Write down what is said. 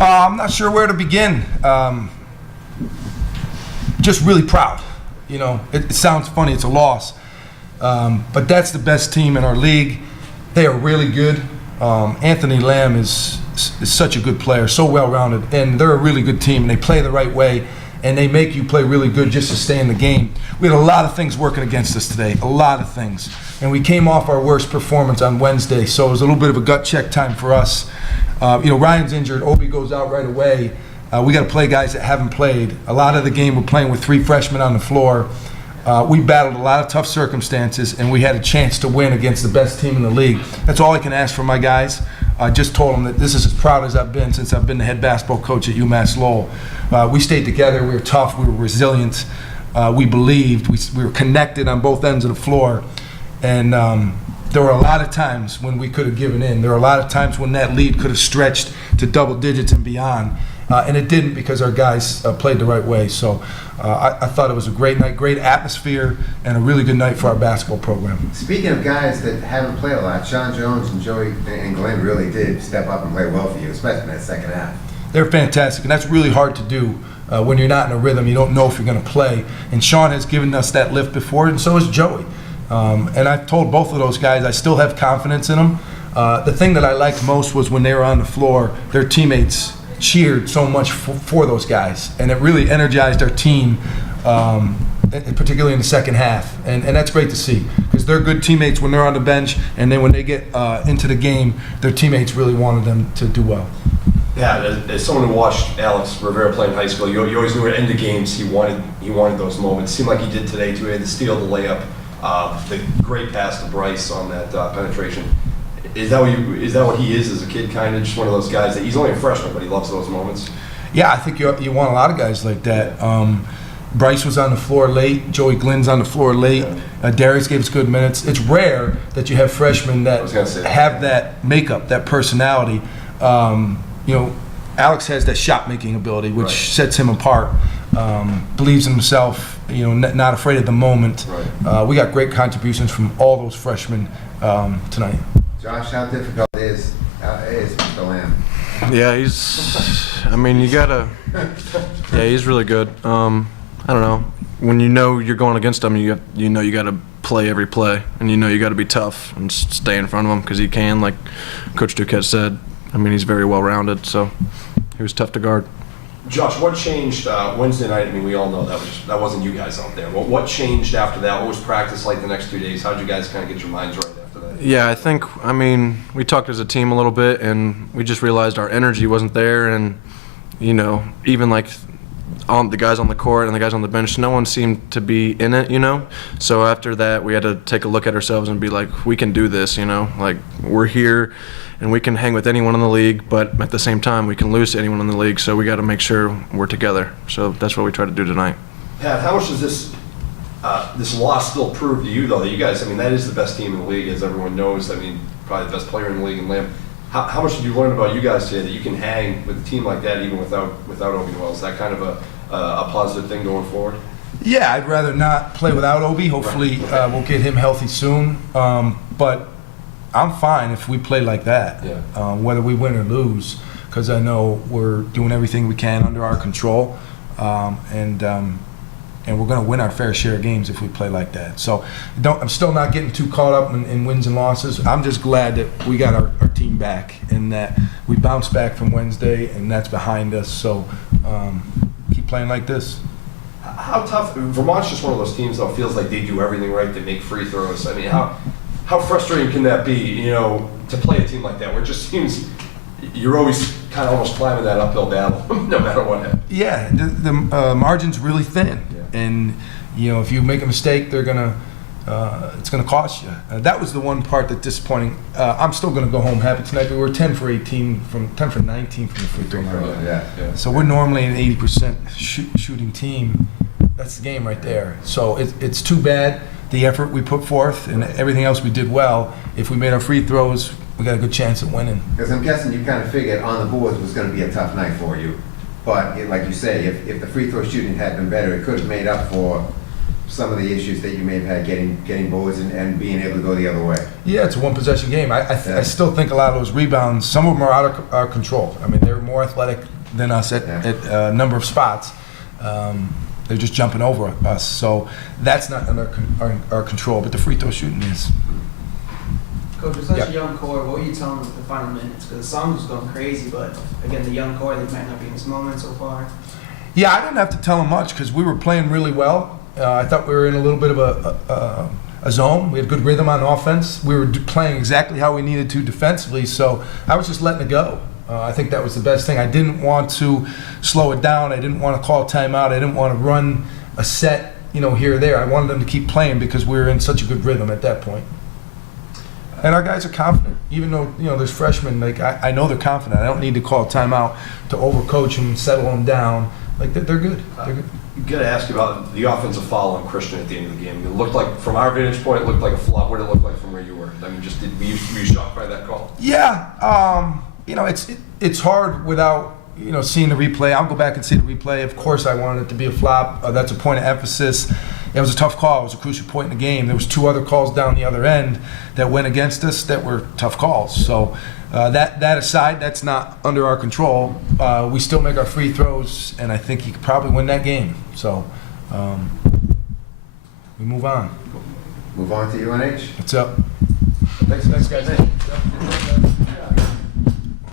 I'm not sure where to begin. Just really proud. You know, it sounds funny, it's a loss. But that's the best team in our league. They are really good. Anthony Lamb is such a good player, so well-rounded, and they're a really good team, and they play the right way, and they make you play really good just to stay in the game. We had a lot of things working against us today, a lot of things. And we came off our worst performance on Wednesday, so it was a little bit of a gut check time for us. Ryan's injured, Obi goes out right away. We got to play guys that haven't played. A lot of the game we're playing with 3 freshmen on the floor. We battled a lot of tough circumstances, and we had a chance to win against the best team in the league. That's all I can ask for my guys. I just told them that this is as proud as I've been since I've been the head basketball coach at UMass Lowell. We stayed together. We were tough. We were resilient. We believed. We were connected on both ends of the floor. And there were a lot of times when we could have given in. There were a lot of times when that lead could have stretched to double digits and beyond. And it didn't because our guys played the right way. So I thought it was a great night, great atmosphere, and a really good night for our basketball program. Speaking of guys that haven't played a lot, Sean Jones and Joey and Glenn really did step up and play well for you, especially in that second half. They're fantastic, and that's really hard to do when you're not in a rhythm. You don't know if you're going to play. And Sean has given us that lift before, and so has Joey. And I've told both of those guys I still have confidence in them. The thing that I liked most was when they were on the floor, their teammates cheered so much for those guys, and it really energized our team, particularly in the second half, and that's great to see because they're good teammates when they're on the bench, and then when they get into the game, their teammates really wanted them to do well. Yeah, as someone who watched Alex Rivera play in high school, you always knew at the end of games he wanted those moments. It seemed like he did today too. He had the steal, the layup, the great pass to Bryce on that penetration. Is that what he is as a kid, kind of just one of those guys that he's only a freshman, but he loves those moments? Yeah, I think you want a lot of guys like that. Bryce was on the floor late. Joey Glenn's on the floor late. Darius gave us good minutes. It's rare that you have freshmen that have that makeup, that personality. Alex has that shot-making ability, which sets him apart. Believes in himself, not afraid of the moment. Right. We got great contributions from all those freshmen tonight. Josh, how difficult is Mr. Lamb? Yeah, he's really good. I don't know. When you're going against him, you got to play every play, and you got to be tough and stay in front of him because he can, like Coach Duquette said. He's very well-rounded, so he was tough to guard. Josh, what changed Wednesday night? We all know that wasn't you guys out there. What changed after that? What was practice like the next 2 days? How did you guys kind of get your minds right after that? Yeah, I think, we talked as a team a little bit, and we just realized our energy wasn't there, and, even like on the guys on the court and the guys on the bench, no one seemed to be in it, So after that, we had to take a look at ourselves and be like, we can do this, Like, we're here, and we can hang with anyone in the league, but at the same time, we can lose to anyone in the league, so we got to make sure we're together. So that's what we try to do tonight. Pat, how much does this loss still prove to you, though, that you guys, that is the best team in the league, as everyone knows. Probably the best player in the league in Lamb. How much did you learn about you guys today that you can hang with a team like that even without Obi Wells? Is that kind of a positive thing going forward? Yeah, I'd rather not play without Obi. Hopefully we'll get him healthy soon. But I'm fine if we play like that, whether we win or lose, because I know we're doing everything we can under our control, and we're going to win our fair share of games if we play like that. So I'm still not getting too caught up in wins and losses. I'm just glad that we got our team back and that we bounced back from Wednesday, and that's behind us. So keep playing like this. How tough? Vermont's just one of those teams that feels like they do everything right. They make free throws. How frustrating can that be, to play a team like that, where it just seems you're always kind of almost climbing that uphill battle, no matter what happens? Yeah, the margin's really thin, and if you make a mistake, it's gonna cost you. That was the one part that's disappointing. I'm still gonna go home happy tonight. We were 10 for 19 from the free throw line. So we're normally an 80% shooting team. That's the game right there. So it's too bad. The effort we put forth and everything else we did well, if we made our free throws, we got a good chance at winning. Because I'm guessing you kind of figured on the boards was going to be a tough night for you. But like you say, if the free throw shooting had been better, it could have made up for some of the issues that you may have had getting boards and being able to go the other way? Yeah, it's a one-possession game. I still think a lot of those rebounds, some of them are out of our control. I mean, they're more athletic than us at a number of spots. They're just jumping over us. So that's not under our control, but the free throw shooting is. Coach, with such Yeah. a young core, what were you telling them with the final minutes? Because the song was going crazy, but again, the young core, they might not be in this moment so far. Yeah, I didn't have to tell them much because we were playing really well. I thought we were in a little bit of a zone. We had good rhythm on offense. We were playing exactly how we needed to defensively, so I was just letting it go. I think that was the best thing. I didn't want to slow it down. I didn't want to call timeout. I didn't want to run a set, here or there. I wanted them to keep playing because we were in such a good rhythm at that point. And our guys are confident, even though there's freshmen. Like I know they're confident. I don't need to call a timeout to overcoach them, settle them down. Like they're good. They're good. I'm going to ask you about the offensive foul on Christian at the end of the game. It looked like, from our vantage point, it looked like a flop. What did it look like from where you were? I mean, were you shocked by that call? Yeah, it's hard without seeing the replay. I'll go back and see the replay. Of course, I wanted it to be a flop. That's a point of emphasis. It was a tough call. It was a crucial point in the game. There was 2 other calls down the other end that went against us that were tough calls. So that aside, that's not under our control. We still make our free throws, and I think he could probably win that game. So we move on. Move on to UNH. What's up? Thanks guys.